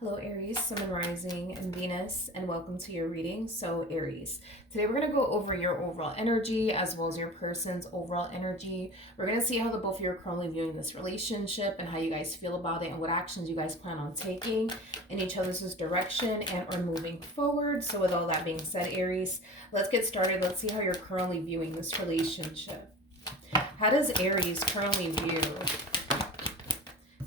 Hello Aries, Sun and Rising and Venus, and welcome to your reading. So Aries, today we're going to go over your overall energy as well as your person's overall energy. We're going to see how the both of you are currently viewing this relationship and how you guys feel about it and what actions you guys plan on taking in each other's direction and are moving forward. So with all that being said, Aries, let's get started. Let's see how you're currently viewing this relationship. How does Aries currently view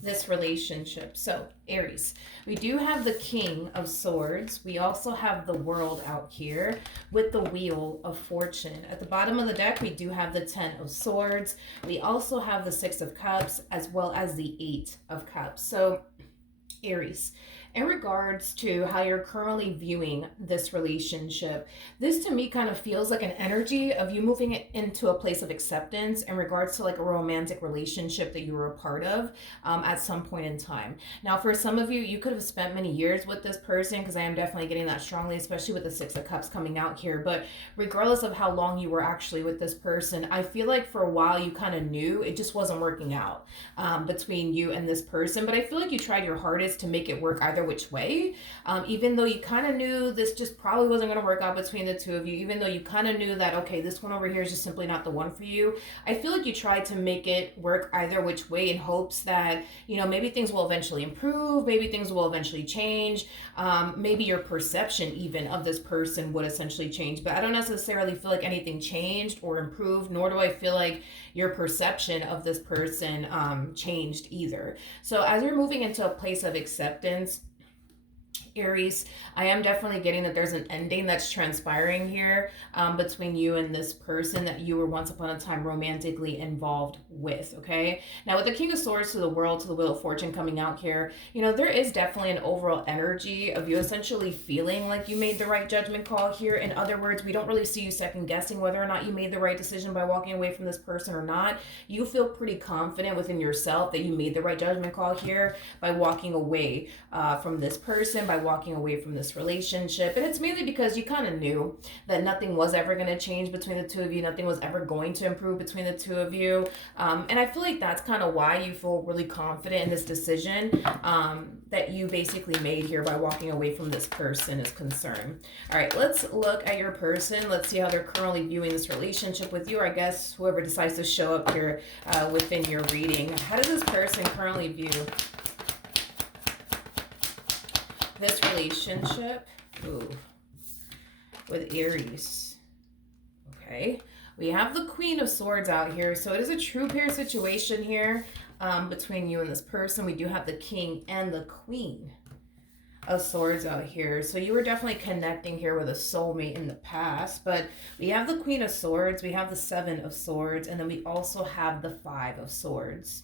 this relationship? So Aries, we do have the King of Swords. We also have the World out here with the Wheel of Fortune. At the bottom of the deck, we do have the Ten of Swords. We also have the Six of Cups as well as the Eight of Cups. So Aries, in regards to how you're currently viewing this relationship, this to me kind of feels like an energy of you moving it into a place of acceptance in regards to like a romantic relationship that you were a part of at some point in time. Now, for some of you, you could have spent many years with this person, because I am definitely getting that strongly, especially with the Six of Cups coming out here. But regardless of how long you were actually with this person, I feel like for a while you kind of knew it just wasn't working out between you and this person. But I feel like you tried your hardest to make it work either which way, even though you kind of knew this just probably wasn't going to work out between the two of you, even though you kind of knew that, okay, this one over here is just simply not the one for you. I feel like you tried to make it work either which way in hopes that, you know, maybe things will eventually improve, maybe things will eventually change, maybe your perception even of this person would essentially change. But I don't necessarily feel like anything changed or improved, nor do I feel like your perception of this person changed either. So as you're moving into a place of acceptance, Aries, I am definitely getting that there's an ending that's transpiring here between you and this person that you were once upon a time romantically involved with, okay? Now, with the King of Swords to the World, to the Wheel of Fortune coming out here, you know, there is definitely an overall energy of you essentially feeling like you made the right judgment call here. In other words, we don't really see you second guessing whether or not you made the right decision by walking away from this person or not. You feel pretty confident within yourself that you made the right judgment call here by walking away from this person, by walking away from this relationship. And it's mainly because you kind of knew that nothing was ever going to change between the two of you, nothing was ever going to improve between the two of you. And I feel like that's kind of why you feel really confident in this decision that you basically made here by walking away from this person is concerned. All right, let's look at your person. Let's see how they're currently viewing this relationship with you, or I guess whoever decides to show up here within your reading. How does this person currently view this relationship with Aries? Okay, we have the Queen of Swords out here, so it is a true pair situation here between you and this person. We do have the King and the Queen of Swords out here, so you were definitely connecting here with a soulmate in the past. But we have the Queen of Swords, we have the Seven of Swords, and then we also have the Five of Swords.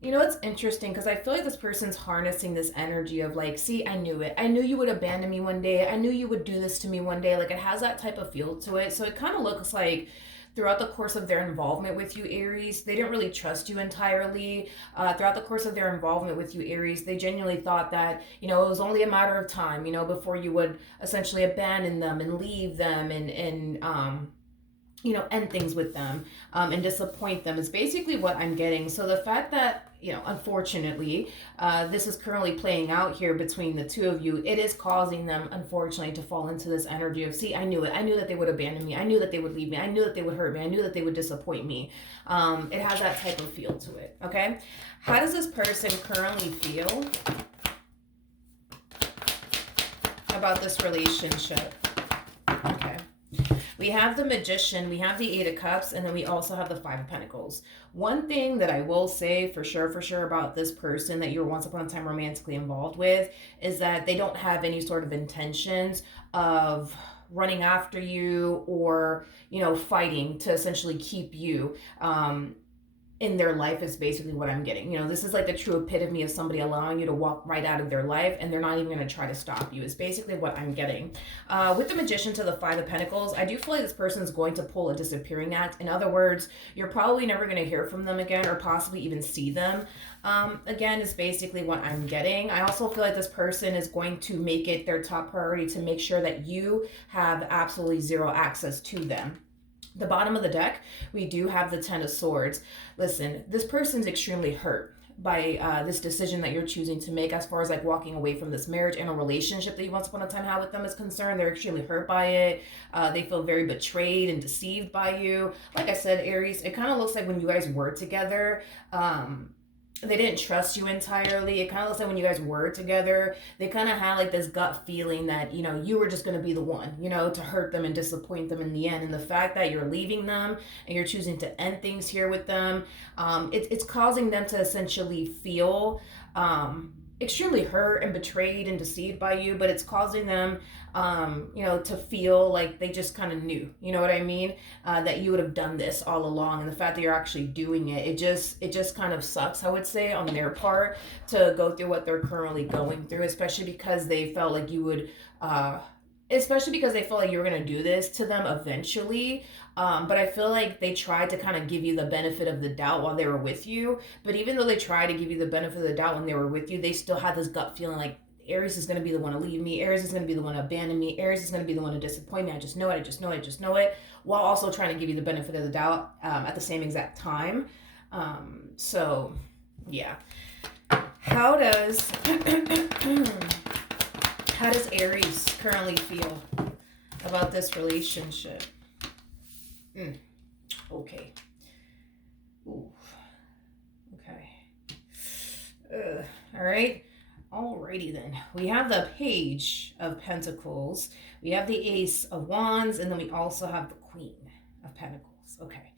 You know, it's interesting because I feel like this person's harnessing this energy of like, see, I knew it. I knew you would abandon me one day. I knew you would do this to me one day. Like, it has that type of feel to it. So it kind of looks like throughout the course of their involvement with you, Aries, they didn't really trust you entirely. Throughout the course of their involvement with you, Aries, they genuinely thought that, you know, it was only a matter of time, you know, before you would essentially abandon them and leave them and you know, end things with them and disappoint them is basically what I'm getting. So the fact that, you know, unfortunately, this is currently playing out here between the two of you, it is causing them, unfortunately, to fall into this energy of, see, I knew it. I knew that they would abandon me. I knew that they would leave me. I knew that they would hurt me. I knew that they would disappoint me. It has that type of feel to it, okay? How does this person currently feel about this relationship? Okay. We have the Magician, we have the Eight of Cups, and then we also have the Five of Pentacles. One thing that I will say for sure about this person that you were once upon a time romantically involved with is that they don't have any sort of intentions of running after you or, you know, fighting to essentially keep you in their life is basically what I'm getting. You know, this is like the true epitome of somebody allowing you to walk right out of their life and they're not even going to try to stop you is basically what I'm getting. With the Magician to the Five of Pentacles, I do feel like this person is going to pull a disappearing act. In other words, you're probably never going to hear from them again or possibly even see them again is basically what I'm getting. I also feel like this person is going to make it their top priority to make sure that you have absolutely zero access to them. The bottom of the deck, we do have the Ten of Swords. Listen, this person's extremely hurt. this decision that you're choosing to make, as far as like walking away from this marriage and a relationship that you once upon a time had with them is concerned. They're extremely hurt by it. They feel very betrayed and deceived by you. Like I said, Aries, it kind of looks like when you guys were together, they didn't trust you entirely. It kind of looks like when you guys were together, they kind of had like this gut feeling that, you know, you were just going to be the one, you know, to hurt them and disappoint them in the end. And the fact that you're leaving them and you're choosing to end things here with them, it's causing them to essentially feel extremely hurt and betrayed and deceived by you, but it's causing them, you know, to feel like they just kind of knew, you know what I mean, that you would have done this all along. And the fact that you're actually doing it, it just kind of sucks, I would say, on their part to go through what they're currently going through, especially because they felt like you would, especially because they felt like you were going to do this to them eventually. But I feel like they tried to kind of give you the benefit of the doubt while they were with you. But even though they tried to give you the benefit of the doubt when they were with you, they still had this gut feeling like Aries is going to be the one to leave me. Aries is going to be the one to abandon me. Aries is going to be the one to disappoint me. I just know it. I just know it. I just know it. While also trying to give you the benefit of the doubt at the same exact time. So, yeah. How does how does Aries currently feel about this relationship? Okay. Ooh. Okay. All right. Alrighty then. We have the Page of Pentacles. We have the Ace of Wands, and then we also have the Queen of Pentacles. Okay.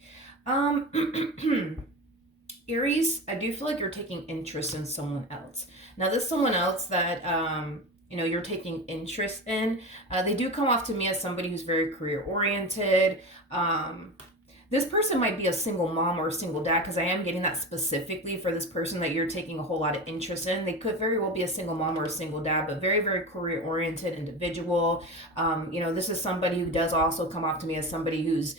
Aries, I do feel like you're taking interest in someone else. Now, this someone else that you know, you're taking interest in, they do come off to me as somebody who's very career oriented. This person might be a single mom or a single dad, because I am getting that specifically for this person that you're taking a whole lot of interest in. They could very well be a single mom or a single dad, but very, very career oriented individual. You know, this is somebody who does also come off to me as somebody who's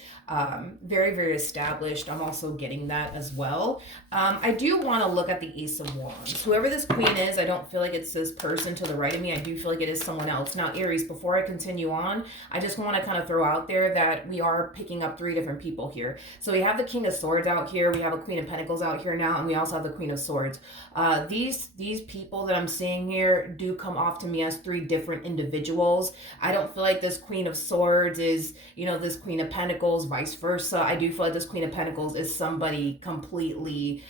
very, very established. I'm also getting that as well. I do want to look at the Ace of Wands. Whoever this queen is, I don't feel like it's this person to the right of me. I do feel like it is someone else. Now, Aries, before I continue on, I just want to kind of throw out there that we are picking up 3 different people here. So we have the King of Swords out here, we have a Queen of Pentacles out here now, and we also have the Queen of Swords. These people that I'm seeing here do come off to me as 3 different individuals. I don't feel like this Queen of Swords is, you know, this Queen of Pentacles, vice versa. I do feel like this Queen of Pentacles is somebody completely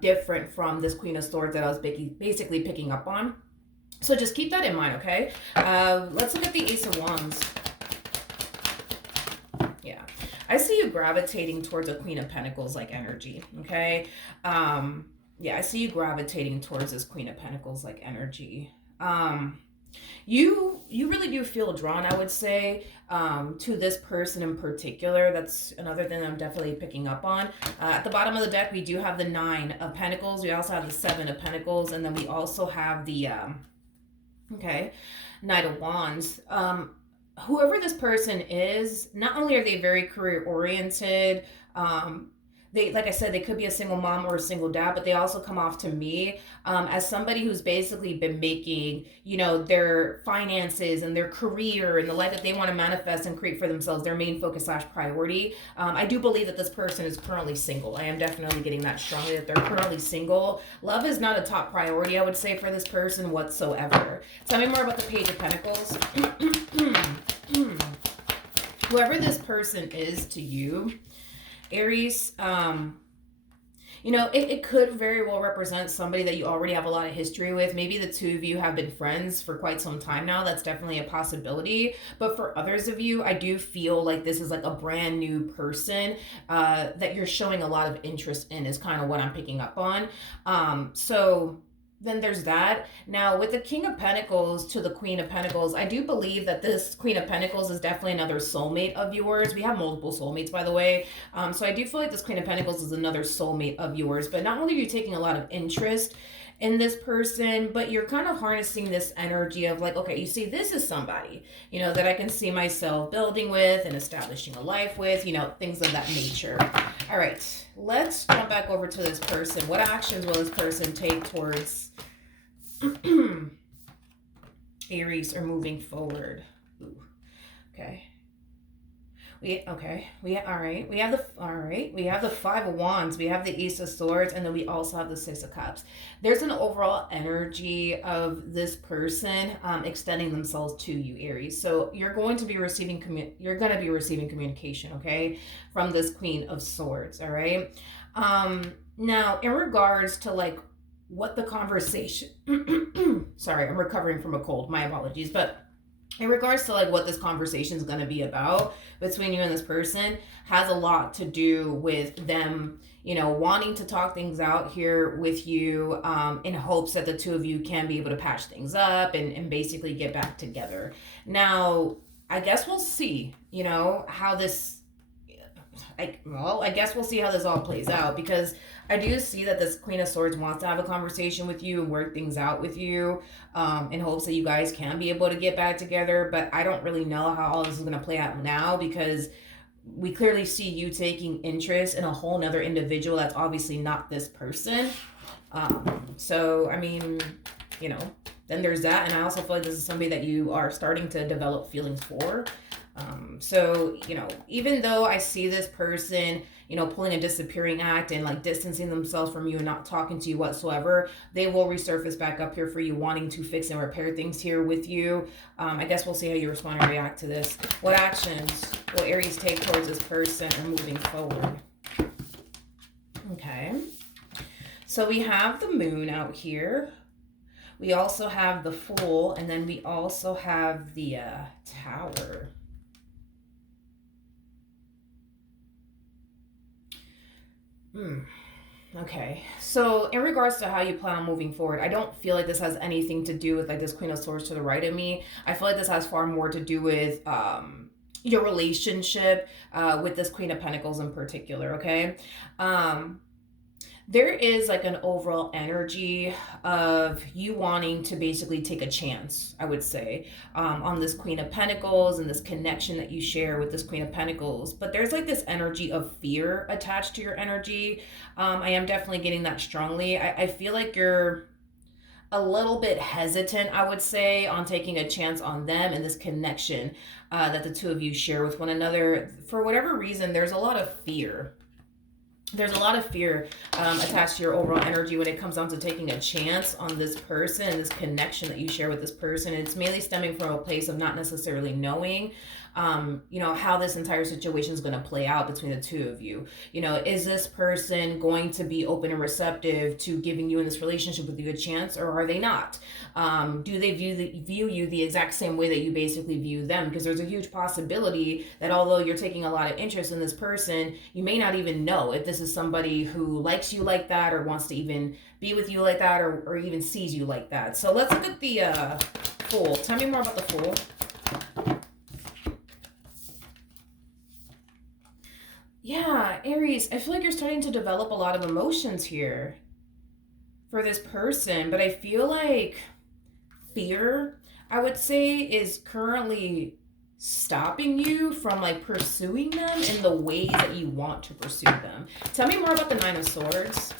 different from this Queen of Swords that I was basically picking up on. So just keep that in mind, okay? Let's look at the Ace of Wands. Yeah. I see you gravitating towards a Queen of Pentacles like energy, okay? Yeah, I see you gravitating towards this Queen of Pentacles like energy. You really do feel drawn, I would say, to this person in particular. That's another thing I'm definitely picking up on. At the bottom of the deck, we do have the 9 of Pentacles. We also have the 7 of Pentacles, and then we also have the Knight of Wands. Whoever this person is, not only are they very career oriented, they, like I said, they could be a single mom or a single dad, but they also come off to me as somebody who's basically been making, you know, their finances and their career and the life that they want to manifest and create for themselves their main focus / priority. I do believe that this person is currently single. I am definitely getting that strongly, that they're currently single. Love is not a top priority, I would say, for this person whatsoever. Tell me more about the Page of Pentacles. Whoever this person is to you, Aries, you know, it could very well represent somebody that you already have a lot of history with. Maybe the 2 of you have been friends for quite some time now. That's definitely a possibility. But for others of you, I do feel like this is like a brand new person that you're showing a lot of interest in, is kind of what I'm picking up on. So then there's that. Now, with the King of Pentacles to the Queen of Pentacles, I do believe that this Queen of Pentacles is definitely another soulmate of yours. We have multiple soulmates, by the way. So I do feel like this Queen of Pentacles is another soulmate of yours. But not only are you taking a lot of interest in this person, but you're kind of harnessing this energy of like, okay, you see, this is somebody, you know, that I can see myself building with and establishing a life with, you know, things of that nature. All right, let's jump back over to this person. What actions will this person take towards Aries or moving forward? Ooh, okay. We have the Five of Wands, we have the Ace of Swords, and then we also have the Six of Cups. There's an overall energy of this person extending themselves to you, Aries. So you're going to be receiving communication, okay, from this Queen of Swords. All right. Now in regards to like what the conversation, sorry, I'm recovering from a cold. My apologies, but in regards to like what this conversation is going to be about between you and this person has a lot to do with them, you know, wanting to talk things out here with you, in hopes that the two of you can be able to patch things up and basically get back together. Now I guess we'll see, you know, how this I guess we'll see how this all plays out, because I do see that this Queen of Swords wants to have a conversation with you and work things out with you, in hopes that you guys can be able to get back together. But I don't really know how all this is going to play out now, because we clearly see you taking interest in a whole nother individual that's obviously not this person. So, I mean, you know, then there's that. And I also feel like this is somebody that you are starting to develop feelings for. So, you know, even though I see this person, you know, pulling a disappearing act and like distancing themselves from you and not talking to you whatsoever, they will resurface back up here for you, wanting to fix and repair things here with you. I guess we'll see how you respond and react to this. What actions will Aries take towards this person and moving forward? Okay. So we have the Moon out here. We also have the Fool, and then we also have the Tower. Okay, so in regards to how you plan on moving forward, I don't feel like this has anything to do with like this Queen of Swords to the right of me. I feel like this has far more to do with your relationship with this Queen of Pentacles in particular, okay? There is like an overall energy of you wanting to basically take a chance, I would say, on this Queen of Pentacles and this connection that you share with this Queen of Pentacles. But there's like this energy of fear attached to your energy. I am definitely getting that strongly. I feel like you're a little bit hesitant, I would say, on taking a chance on them and this connection that the two of you share with one another. For whatever reason, there's a lot of fear. There's a lot of fear attached to your overall energy when it comes down to taking a chance on this person and this connection that you share with this person. It's mainly stemming from a place of not necessarily knowing, you know, how this entire situation is going to play out between the two of you. You know, is this person going to be open and receptive to giving you in this relationship with you a chance, or are they not? Do they view you the exact same way that you basically view them? Because there's a huge possibility that although you're taking a lot of interest in this person, you may not even know if this is somebody who likes you like that or wants to even be with you like that, or even sees you like that. So let's look at the Fool. Tell me more about the Fool. Yeah, Aries, I feel like you're starting to develop a lot of emotions here for this person, but I feel like fear, I would say, is currently stopping you from like pursuing them in the ways that you want to pursue them. Tell me more about the Nine of Swords.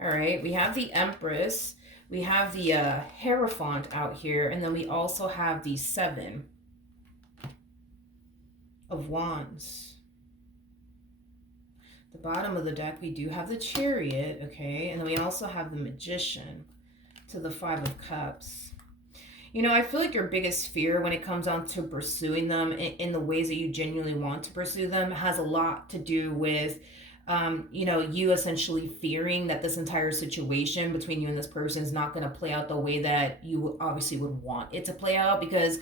All right, we have the Empress, we have the Hierophant out here, and then we also have the Seven of Wands. The bottom of the deck, we do have the Chariot, okay, and then we also have the Magician to the Five of Cups. You know, I feel like your biggest fear when it comes down to pursuing them in the ways that you genuinely want to pursue them has a lot to do with, you know, you essentially fearing that this entire situation between you and this person is not going to play out the way that you obviously would want it to play out, because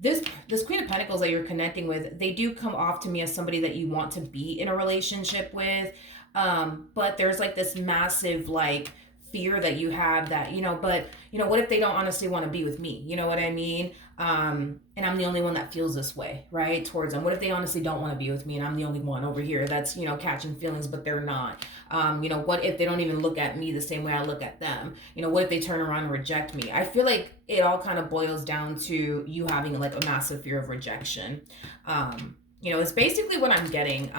this Queen of Pentacles that you're connecting with, they do come off to me as somebody that you want to be in a relationship with. But there's like this massive like fear that you have that, you know, but you know, what if they don't honestly want to be with me? You know what I mean? And I'm the only one that feels this way, right? Towards them. What if they honestly don't want to be with me and I'm the only one over here that's, you know, catching feelings, but they're not? You know, what if they don't even look at me the same way I look at them? You know, what if they turn around and reject me? I feel like it all kind of boils down to you having like a massive fear of rejection. You know, it's basically what I'm getting.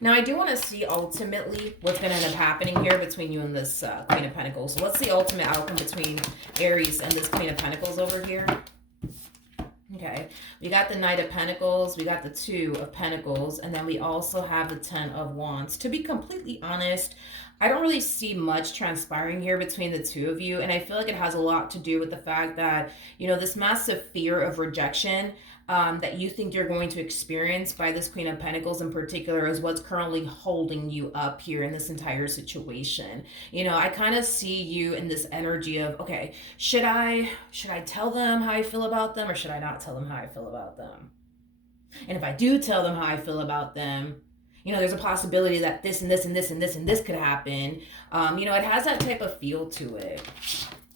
Now, I do want to see ultimately what's going to end up happening here between you and this Queen of Pentacles. So let's see ultimate outcome between Aries and this Queen of Pentacles over here. Okay, we got the Knight of Pentacles, we got the Two of Pentacles, and then we also have the Ten of Wands. To be completely honest, I don't really see much transpiring here between the two of you, and I feel like it has a lot to do with the fact that, you know, this massive fear of rejection that you think you're going to experience by this Queen of Pentacles in particular is what's currently holding you up here in this entire situation. You know, I kind of see you in this energy of, okay, should I tell them how I feel about them, or should I not tell them how I feel about them? And if I do tell them how I feel about them, you know, there's a possibility that this and this and this and this and this could happen. You know, it has that type of feel to it.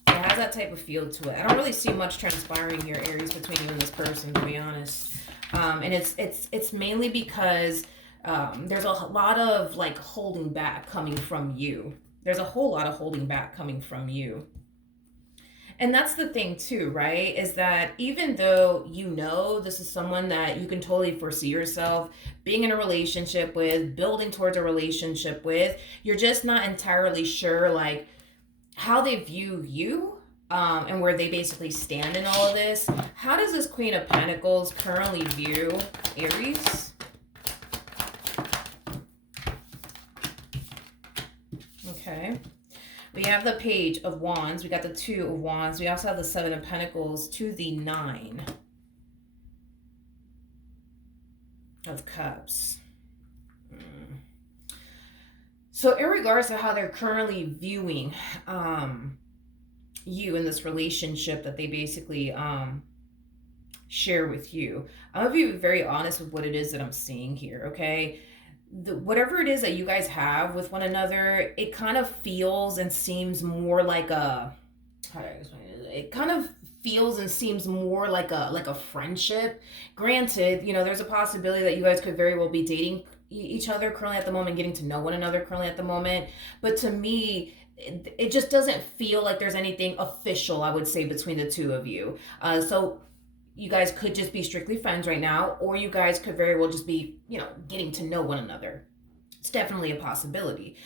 It has that type of feel to it. I don't really see much transpiring here, Aries, between you and this person, to be honest. And it's mainly because there's a lot of like holding back coming from you. There's a whole lot of holding back coming from you. And that's the thing too, right? Is that even though you know this is someone that you can totally foresee yourself being in a relationship with, building towards a relationship with, you're just not entirely sure like how they view you, and where they basically stand in all of this. How does this Queen of Pentacles currently view Aries? Okay. We have the Page of Wands. We got the Two of Wands. We also have the Seven of Pentacles to the Nine of Cups. So in regards to how they're currently viewing you in this relationship that they basically share with you, I'm going to be very honest with what it is that I'm seeing here, okay? Whatever it is that you guys have with one another, it kind of feels and seems more like a, how do I explain it? It kind of feels and seems more like a friendship. Granted, you know, there's a possibility that you guys could very well be dating each other currently at the moment, getting to know one another currently at the moment. But to me, it just doesn't feel like there's anything official, I would say, between the two of you. So you guys could just be strictly friends right now, or you guys could very well just be, you know, getting to know one another. It's definitely a possibility.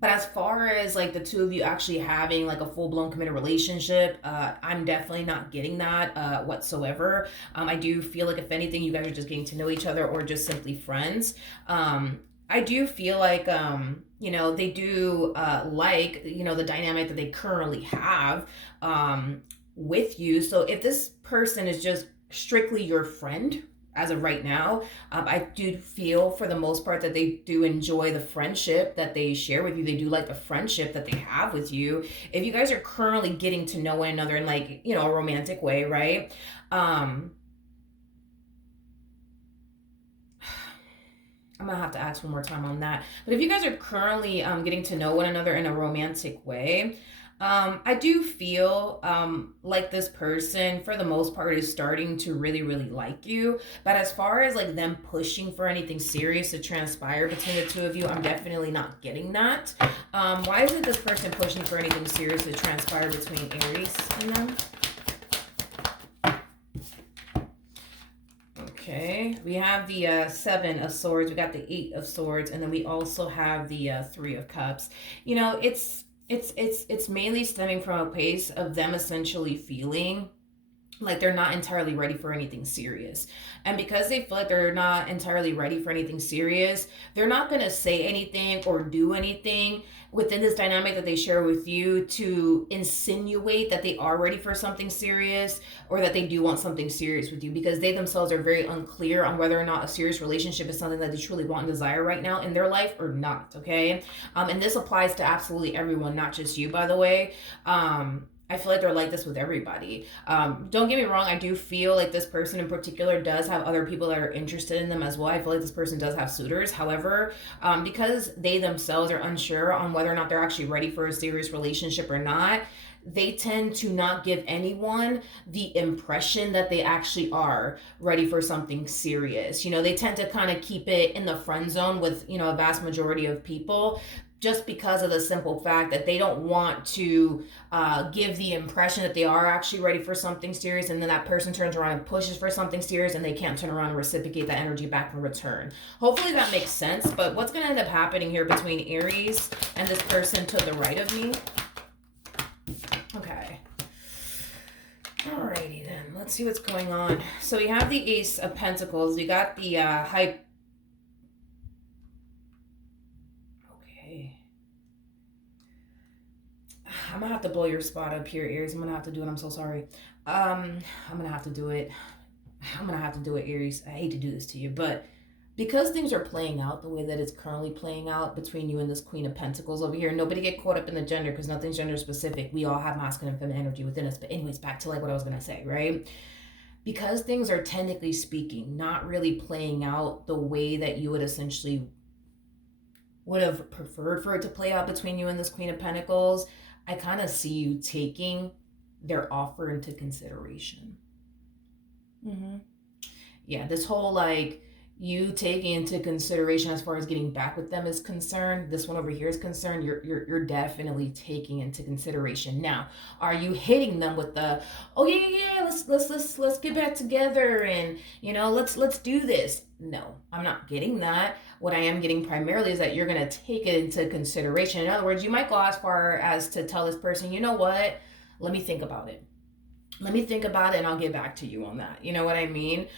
But as far as like the two of you actually having like a full-blown committed relationship, I'm definitely not getting that whatsoever. I do feel like if anything, you guys are just getting to know each other or just simply friends. I do feel like, you know, they do like, you know, the dynamic that they currently have with you. So if this person is just strictly your friend as of right now, I do feel for the most part that they do enjoy the friendship that they share with you. They do like the friendship that they have with you. If you guys are currently getting to know one another in like, you know, a romantic way, right? I'm gonna have to ask one more time on that. But if you guys are currently getting to know one another in a romantic way, I do feel like this person, for the most part, is starting to really, really like you. But as far as like them pushing for anything serious to transpire between the two of you, I'm definitely not getting that. Why isn't this person pushing for anything serious to transpire between Aries and them? Okay, we have the Seven of Swords, we got the Eight of Swords, and then we also have the Three of Cups. You know, it's mainly stemming from a place of them essentially feeling like they're not entirely ready for anything serious. And because they feel like they're not entirely ready for anything serious, they're not going to say anything or do anything within this dynamic that they share with you to insinuate that they are ready for something serious or that they do want something serious with you, because they themselves are very unclear on whether or not a serious relationship is something that they truly want and desire right now in their life or not, okay? And this applies to absolutely everyone, not just you, by the way. I feel like they're like this with everybody. Don't get me wrong, I do feel like this person in particular does have other people that are interested in them as well. I feel like this person does have suitors. However, because they themselves are unsure on whether or not they're actually ready for a serious relationship or not, they tend to not give anyone the impression that they actually are ready for something serious. You know, they tend to kind of keep it in the friend zone with, you know, a vast majority of people, just because of the simple fact that they don't want to give the impression that they are actually ready for something serious, and then that person turns around and pushes for something serious and they can't turn around and reciprocate that energy back in return. Hopefully that makes sense. But what's going to end up happening here between Aries and this person to the right of me? Okay. Alrighty then, let's see what's going on. So we have the Ace of Pentacles. We got the High... Okay. I'm gonna have to blow your spot up here, Aries. I'm gonna have to do it. I'm so sorry. I'm gonna have to do it. Aries. I hate to do this to you, but because things are playing out the way that it's currently playing out between you and this Queen of Pentacles over here, nobody get caught up in the gender because nothing's gender specific. We all have masculine and feminine energy within us. But anyways, back to like what I was gonna say, right? Because things are technically speaking not really playing out the way that you would essentially would have preferred for it to play out between you and this Queen of Pentacles, I kind of see you taking their offer into consideration. Yeah, this whole like you taking into consideration as far as getting back with them is concerned, this one over here is concerned, you're definitely taking into consideration. Now, are you hitting them with the, oh yeah, let's get back together and you know let's do this? No, I'm not getting that. What I am getting primarily is that you're gonna take it into consideration. In other words, you might go as far as to tell this person, you know what, let me think about it. Let me think about it and I'll get back to you on that. You know what I mean?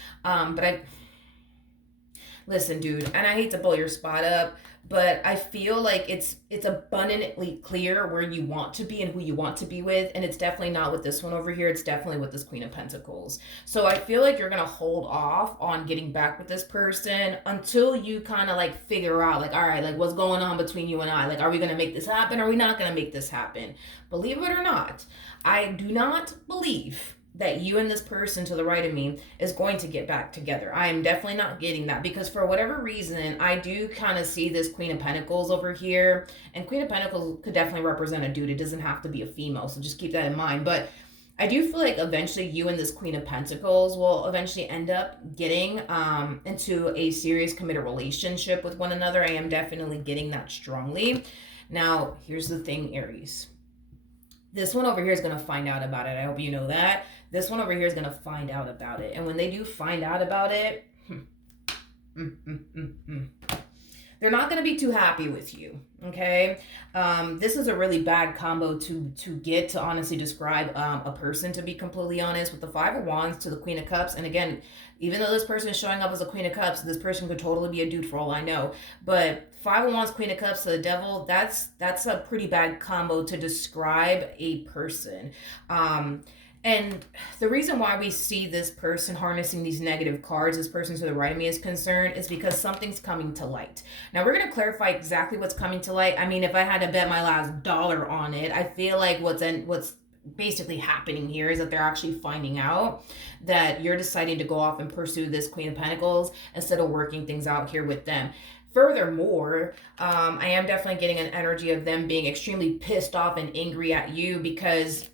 Listen, dude, and I hate to blow your spot up, but I feel like it's abundantly clear where you want to be and who you want to be with, and it's definitely not with this one over here. It's definitely with this Queen of Pentacles. So I feel like you're gonna hold off on getting back with this person until you kind of like figure out, like, all right, like what's going on between you and I? Like, are we gonna make this happen? Or are we not gonna make this happen? Believe it or not, I do not believe that you and this person to the right of me is going to get back together. I am definitely not getting that because for whatever reason, I do kind of see this Queen of Pentacles over here. And Queen of Pentacles could definitely represent a dude. It doesn't have to be a female, so just keep that in mind. But I do feel like eventually you and this Queen of Pentacles will eventually end up getting into a serious committed relationship with one another. I am definitely getting that strongly. Now, here's the thing, Aries. This one over here is going to find out about it. I hope you know that. This one over here is going to find out about it. And when they do find out about it, they're not going to be too happy with you, okay? This is a really bad combo to get to honestly describe a person, to be completely honest, with the Five of Wands to the Queen of Cups. And again, even though this person is showing up as a Queen of Cups, this person could totally be a dude for all I know. But Five of Wands, Queen of Cups to the Devil, that's a pretty bad combo to describe a person. And the reason why we see this person harnessing these negative cards, this person to the right of me is concerned, is because something's coming to light. Now, we're going to clarify exactly what's coming to light. I mean, if I had to bet my last dollar on it, I feel like what's basically happening here is that they're actually finding out that you're deciding to go off and pursue this Queen of Pentacles instead of working things out here with them. Furthermore, I am definitely getting an energy of them being extremely pissed off and angry at you because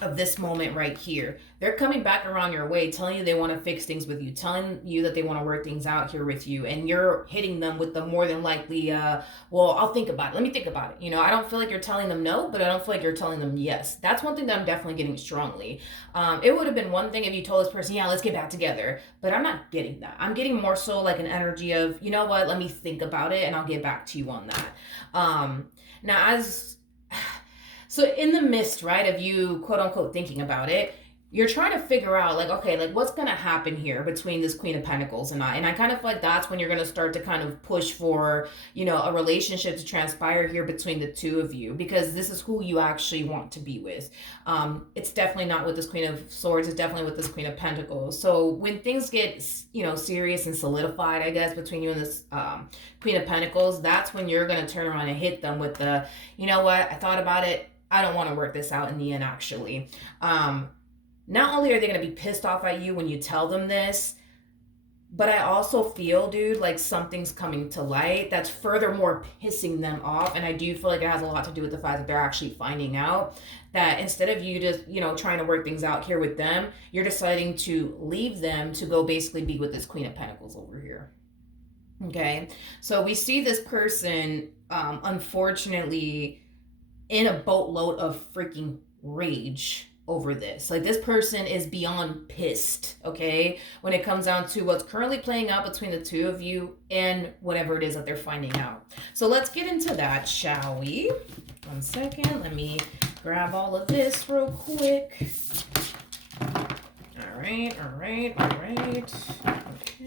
of this moment right here. They're coming back around your way, telling you they want to fix things with you, telling you that they want to work things out here with you, and you're hitting them with the more than likely, well, I'll think about it. Let me think about it. You know, I don't feel like you're telling them no, but I don't feel like you're telling them yes. That's one thing that I'm definitely getting strongly. It would have been one thing if you told this person, yeah, let's get back together, but I'm not getting that. I'm getting more so like an energy of, you know what, let me think about it and I'll get back to you on that. Now, so in the midst, right, of you, quote unquote, thinking about it, you're trying to figure out, like, okay, like, what's going to happen here between this Queen of Pentacles and I? And I kind of feel like that's when you're going to start to kind of push for, you know, a relationship to transpire here between the two of you, because this is who you actually want to be with. It's definitely not with this Queen of Swords. It's definitely with this Queen of Pentacles. So when things get, you know, serious and solidified, I guess, between you and this Queen of Pentacles, that's when you're going to turn around and hit them with the, you know what, I thought about it. I don't want to work this out in the end, actually. Not only are they going to be pissed off at you when you tell them this, but I also feel, dude, like something's coming to light that's furthermore pissing them off. And I do feel like it has a lot to do with the fact that they're actually finding out that instead of you just, you know, trying to work things out here with them, you're deciding to leave them to go basically be with this Queen of Pentacles over here. Okay. So we see this person, unfortunately, in a boatload of freaking rage over this. Like, this person is beyond pissed, okay, when it comes down to what's currently playing out between the two of you and whatever it is that they're finding out. So let's get into that, shall we? 1 second, let me grab all of this real quick. right, all right, all right.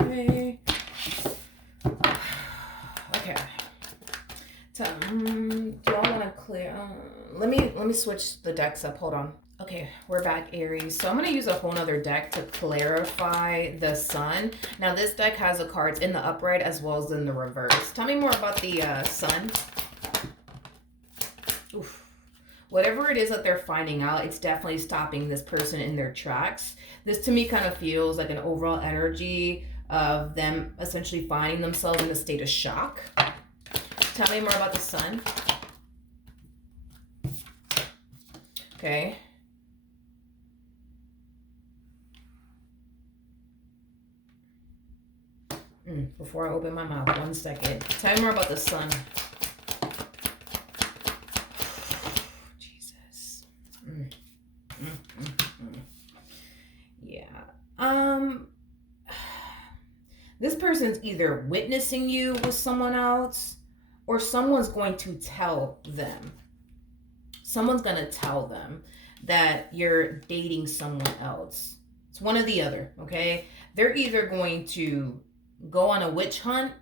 Okay. Okay. So, do y'all want to clear? Let me switch the decks up. Hold on. Okay, we're back, Aries. So I'm going to use a whole nother deck to clarify the sun. Now, this deck has the cards in the upright as well as in the reverse. Tell me more about the sun. Oof. Whatever it is that they're finding out, it's definitely stopping this person in their tracks. This to me kind of feels like an overall energy of them essentially finding themselves in a state of shock. Tell me more about the sun. Okay. Before I open my mouth, 1 second. Tell me more about the sun. Jesus. Yeah. This person's either witnessing you with someone else or someone's going to tell them. Someone's going to tell them that you're dating someone else. It's one or the other, okay? They're either going to go on a witch hunt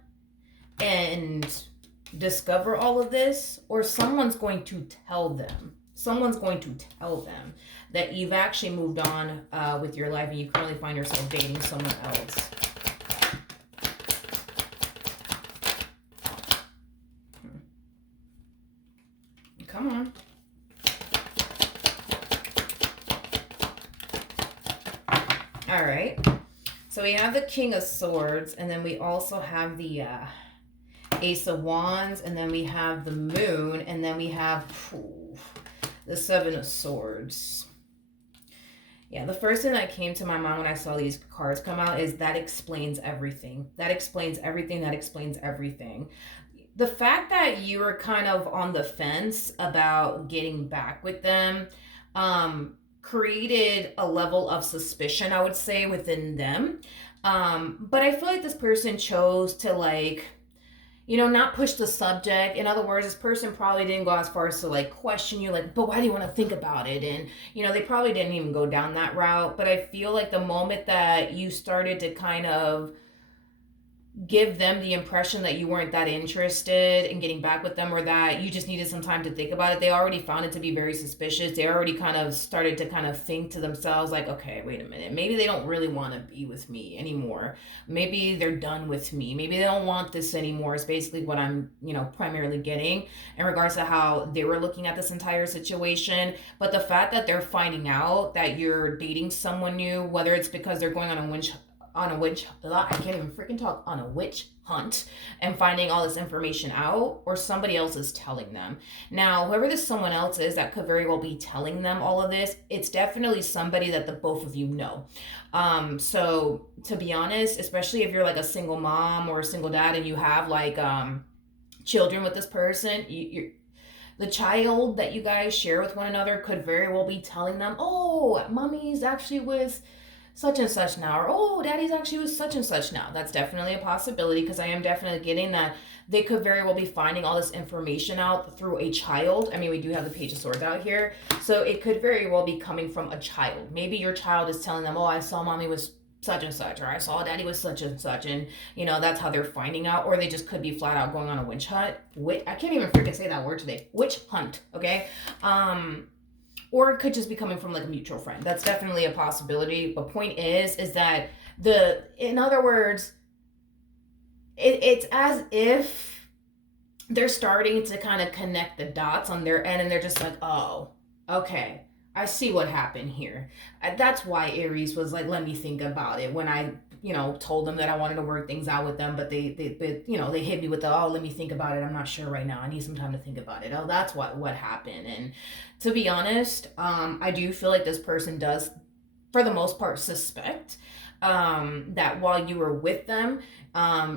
and discover all of this, or someone's going to tell them. Someone's going to tell them that you've actually moved on with your life and you currently find yourself dating someone else. Come on. All right. So we have the King of Swords, and then we also have the Ace of Wands, and then we have the Moon, and then we have the Seven of Swords. Yeah, the first thing that came to my mind when I saw these cards come out is that explains everything. That explains everything. That explains everything. The fact that you were kind of on the fence about getting back with them created a level of suspicion, I would say, within them. But I feel like this person chose to, like, you know, not push the subject. In other words, this person probably didn't go as far as to, like, question you, like, but why do you want to think about it? And, you know, they probably didn't even go down that route. But I feel like the moment that you started to kind of give them the impression that you weren't that interested in getting back with them, or that you just needed some time to think about it, they already found it to be very suspicious. They already kind of started to kind of think to themselves, like, okay, wait a minute, maybe they don't really want to be with me anymore. Maybe they're done with me. Maybe they don't want this anymore, is basically what I'm, you know, primarily getting in regards to how they were looking at this entire situation. But the fact that they're finding out that you're dating someone new, whether it's because they're going on a witch hunt and finding all this information out, or somebody else is telling them. Now, whoever this someone else is that could very well be telling them all of this, it's definitely somebody that the both of you know. So to be honest, especially if you're like a single mom or a single dad and you have like children with this person, the child that you guys share with one another could very well be telling them, oh, mommy's actually with such and such now, or oh, daddy's actually with such and such now. That's definitely a possibility, because I am definitely getting that they could very well be finding all this information out through a child. I mean, we do have the Page of Swords out here, so it could very well be coming from a child. Maybe your child is telling them, oh, I saw mommy was such and such, or I saw daddy was such and such, and you know, that's how they're finding out. Or they just could be flat out going on a witch hunt. I can't even freaking say that word today. Witch hunt, okay? Or it could just be coming from like a mutual friend. That's definitely a possibility. But point is that in other words, it's as if they're starting to kind of connect the dots on their end, and they're just like, oh, okay, I see what happened here. That's why Aries was like, let me think about it, when I, you know, told them that I wanted to work things out with them, but they you know, they hit me with the, oh, let me think about it. I'm not sure right now. I need some time to think about it. Oh, that's what happened. And to be honest, I do feel like this person does, for the most part, suspect that while you were with them,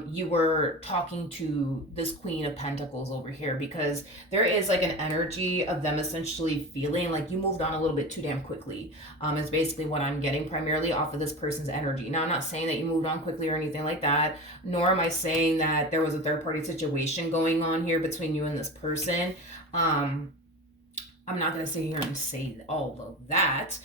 you were talking to this Queen of Pentacles over here, because there is like an energy of them essentially feeling like you moved on a little bit too damn quickly. Is basically what I'm getting primarily off of this person's energy. Now, I'm not saying that you moved on quickly or anything like that, nor am I saying that there was a third party situation going on here between you and this person. I'm not going to sit here and say all of that,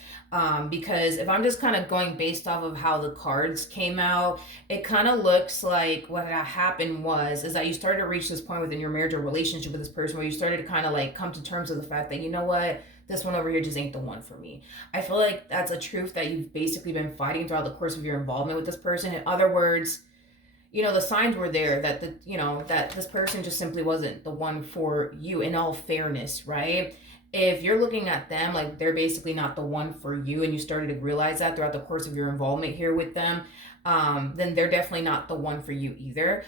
because if I'm just kind of going based off of how the cards came out, it kind of looks like what happened is that you started to reach this point within your marriage or relationship with this person where you started to kind of like come to terms with the fact that, you know what, this one over here just ain't the one for me. I feel like that's a truth that you've basically been fighting throughout the course of your involvement with this person. In other words, the signs were there that that this person just simply wasn't the one for you, in all fairness, right? If you're looking at them like they're basically not the one for you, and you started to realize that throughout the course of your involvement here with them, then they're definitely not the one for you either.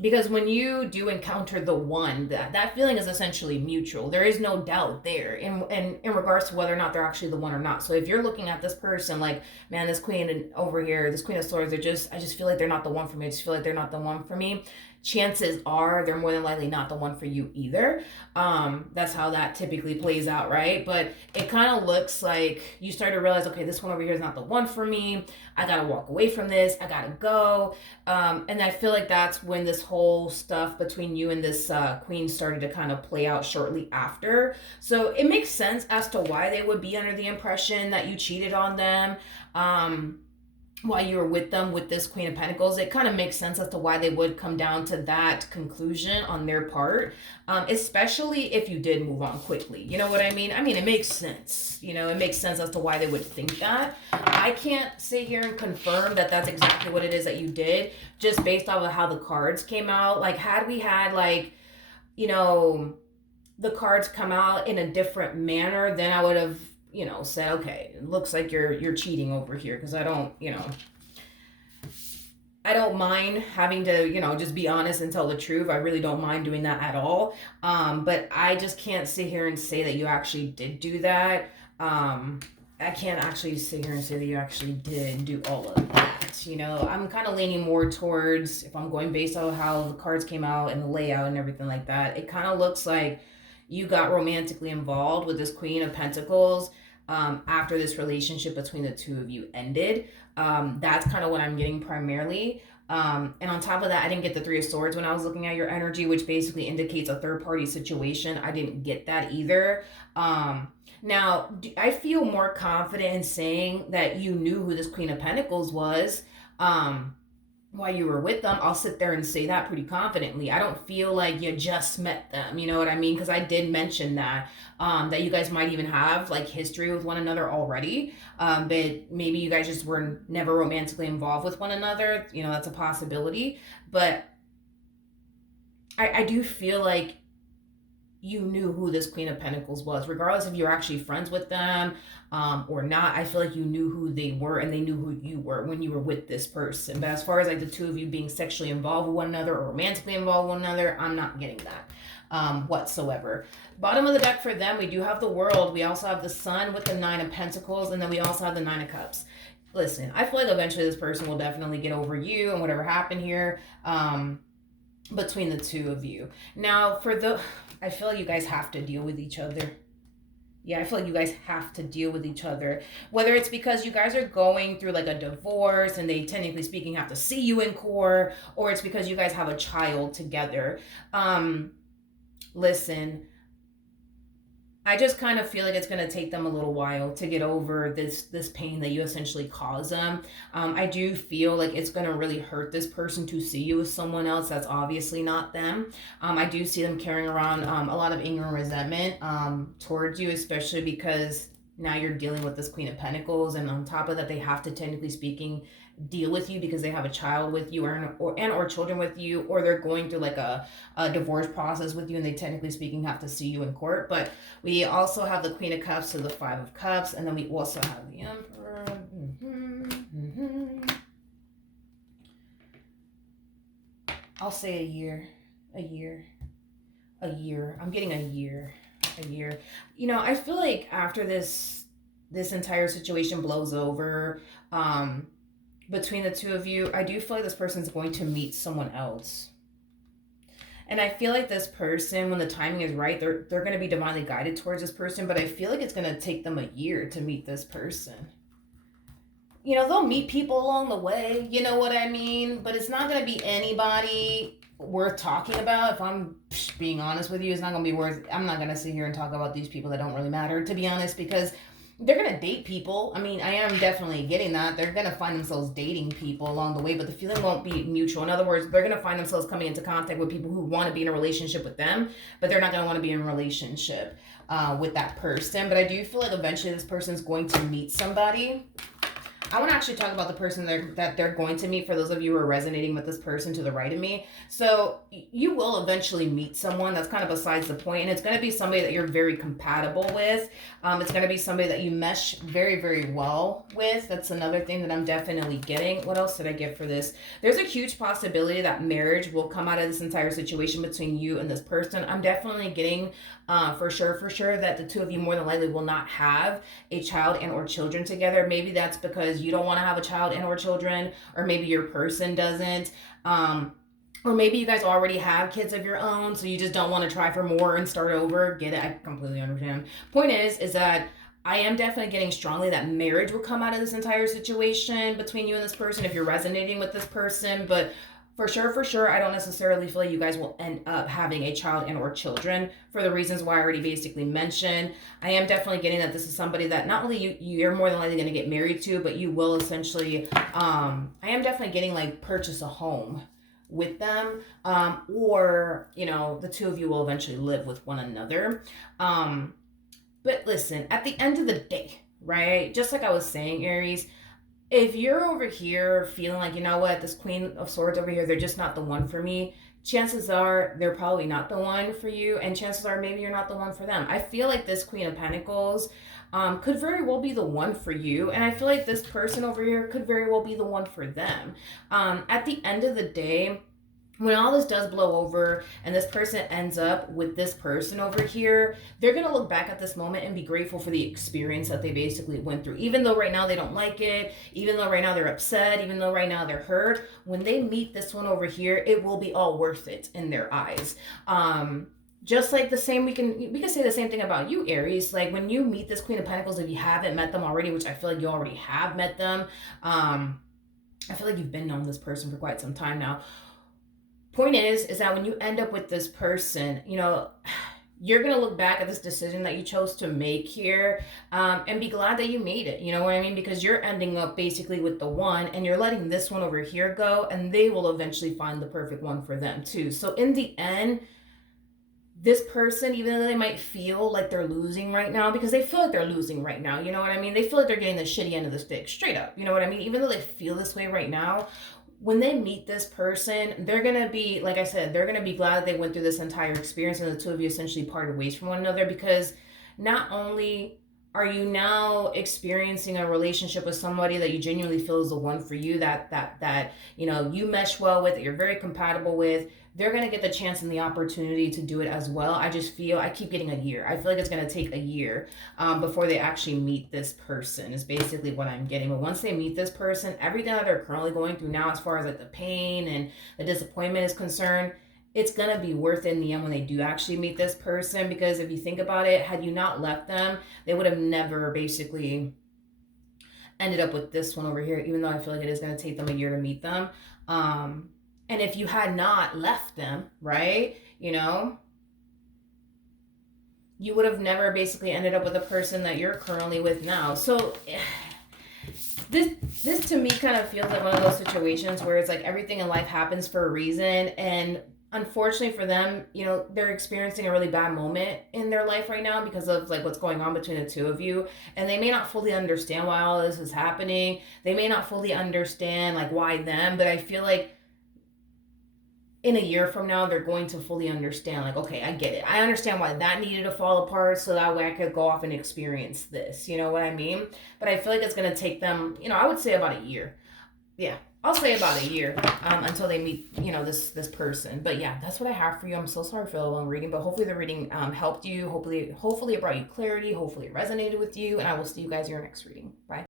Because when you do encounter the one, that feeling is essentially mutual. There is no doubt there in regards to whether or not they're actually the one or not. So if you're looking at this person like, man, this queen over here, this queen of swords, I just feel like they're not the one for me. I just feel like they're not the one for me. Chances are they're more than likely not the one for you either. That's how that typically plays out, right? But it kind of looks like you start to realize, okay, this one over here is not the one for me. I gotta walk away from this. I gotta go. And I feel like that's when this whole stuff between you and this queen started to kind of play out shortly after. So it makes sense as to why they would be under the impression that you cheated on them. While you were with them with this Queen of Pentacles, it kind of makes sense as to why they would come down to that conclusion on their part, especially if you did move on quickly. You know what I mean? I mean, it makes sense. It makes sense as to why they would think that. I can't sit here and confirm that that's exactly what it is that you did, just based off of how the cards came out. Like, had we had, like, the cards come out in a different manner, then I would have said, okay, it looks like you're cheating over here, because I don't mind having to just be honest and tell the truth. I really don't mind doing that at all. But I just can't sit here and say that you actually did do that. I can't actually sit here and say that you actually did do all of that. I'm kind of leaning more towards, if I'm going based on how the cards came out and the layout and everything like that, it kind of looks like you got romantically involved with this Queen of Pentacles after this relationship between the two of you ended. That's kind of what I'm getting primarily. And on top of that, I didn't get the Three of Swords when I was looking at your energy, which basically indicates a third party situation. I didn't get that either. Now, I feel more confident in saying that you knew who this Queen of Pentacles was while you were with them. I'll sit there and say that pretty confidently. I don't feel like you just met them, you know what I mean? Because I did mention that you guys might even have like history with one another already, but maybe you guys just were never romantically involved with one another. That's a possibility. But I do feel like you knew who this Queen of Pentacles was, regardless if you're actually friends with them or not. I feel like you knew who they were, and they knew who you were when you were with this person. But as far as like the two of you being sexually involved with one another or romantically involved with one another, I'm not getting that whatsoever. Bottom of the deck for them, we do have the World. We also have the Sun with the Nine of Pentacles, and then we also have the Nine of Cups. Listen, I feel like eventually this person will definitely get over you and whatever happened here between the two of you. Now, I feel like you guys have to deal with each other. Yeah, I feel like you guys have to deal with each other. Whether it's because you guys are going through like a divorce and they, technically speaking, have to see you in court, or it's because you guys have a child together. Listen, I just kind of feel like it's going to take them a little while to get over this pain that you essentially cause them. I do feel like it's going to really hurt this person to see you with someone else that's obviously not them. I do see them carrying around a lot of anger and resentment towards you, especially because now you're dealing with this Queen of Pentacles, and on top of that, they have to, technically speaking, deal with you because they have a child with you or children with you, or they're going through like a divorce process with you, and they, technically speaking, have to see you in court. But we also have the Queen of Cups to the Five of Cups, and then we also have the Emperor. I'll say a year. I'm getting a year. I feel like after this entire situation blows over, between the two of you, I do feel like this person's going to meet someone else. And I feel like this person, when the timing is right, they're going to be divinely guided towards this person, but I feel like it's going to take them a year to meet this person. They'll meet people along the way, you know what I mean? But it's not going to be anybody worth talking about. If I'm being honest with you, it's not gonna be worth. I'm not gonna sit here and talk about these people that don't really matter, to be honest, because they're gonna date people. I mean, I am definitely getting that. They're gonna find themselves dating people along the way, but the feeling won't be mutual. In other words, they're gonna find themselves coming into contact with people who want to be in a relationship with them, but they're not gonna want to be in a relationship with that person. But I do feel like eventually this person's going to meet somebody. I want to actually talk about the person that they're going to meet, for those of you who are resonating with this person to the right of me. So you will eventually meet someone. That's kind of besides the point. And it's going to be somebody that you're very compatible with. It's going to be somebody that you mesh very, very well with. That's another thing that I'm definitely getting. What else did I get for this? There's a huge possibility that marriage will come out of this entire situation between you and this person. I'm definitely getting for sure that the two of you more than likely will not have a child and or children together. Maybe that's because you don't want to have a child and or children, or maybe your person doesn't. Or maybe you guys already have kids of your own, so you just don't want to try for more and start over. Get it? I completely understand. Point is that I am definitely getting strongly that marriage will come out of this entire situation between you and this person if you're resonating with this person. But for sure, I don't necessarily feel like you guys will end up having a child and or children for the reasons why I already basically mentioned. I am definitely getting that this is somebody that not only you're more than likely going to get married to, but you will essentially, I am definitely getting like purchase a home with them, or the two of you will eventually live with one another. But listen, at the end of the day, right, just like I was saying, Aries, if you're over here feeling like, you know what, this Queen of Swords over here, they're just not the one for me, chances are they're probably not the one for you, and chances are maybe you're not the one for them. I feel like this Queen of Pentacles could very well be the one for you, and I feel like this person over here could very well be the one for them. At the end of the day, when all this does blow over and this person ends up with this person over here, they're going to look back at this moment and be grateful for the experience that they basically went through. Even though right now they don't like it, even though right now they're upset, even though right now they're hurt, when they meet this one over here, it will be all worth it in their eyes. Just like the same, we can say the same thing about you, Aries. Like when you meet this Queen of Pentacles, if you haven't met them already, which I feel like you already have met them, I feel like you've been knowing this person for quite some time now. Point is that when you end up with this person, you're going to look back at this decision that you chose to make here, and be glad that you made it. You know what I mean? Because you're ending up basically with the one, and you're letting this one over here go, and they will eventually find the perfect one for them too. So in the end, this person, even though they might feel like they're losing right now, because they feel like they're losing right now, you know what I mean? They feel like they're getting the shitty end of the stick, straight up. You know what I mean? Even though they feel this way right now, when they meet this person, they're going to be, like I said, they're going to be glad that they went through this entire experience and the two of you essentially parted ways from one another, because not only are you now experiencing a relationship with somebody that you genuinely feel is the one for you, that you mesh well with, that you're very compatible with, they're going to get the chance and the opportunity to do it as well. I keep getting a year. I feel like it's going to take a year before they actually meet this person, is basically what I'm getting. But once they meet this person, everything that they're currently going through now, as far as like the pain and the disappointment is concerned, it's going to be worth it in the end when they do actually meet this person. Because if you think about it, had you not left them, they would have never basically ended up with this one over here, even though I feel like it is going to take them a year to meet them. And if you had not left them, right, you would have never basically ended up with a person that you're currently with now. So this to me kind of feels like one of those situations where it's like everything in life happens for a reason, and unfortunately for them, they're experiencing a really bad moment in their life right now because of like what's going on between the two of you, and they may not fully understand why all this is happening. They may not fully understand like why them, but I feel like in a year from now, they're going to fully understand, like, okay, I get it. I understand why that needed to fall apart, so that way I could go off and experience this. You know what I mean? But I feel like it's going to take them, I would say about a year. Yeah, I'll say about a year until they meet, this person. But yeah, that's what I have for you. I'm so sorry for the long reading, but hopefully the reading helped you. Hopefully it brought you clarity. Hopefully it resonated with you. And I will see you guys in your next reading. Bye.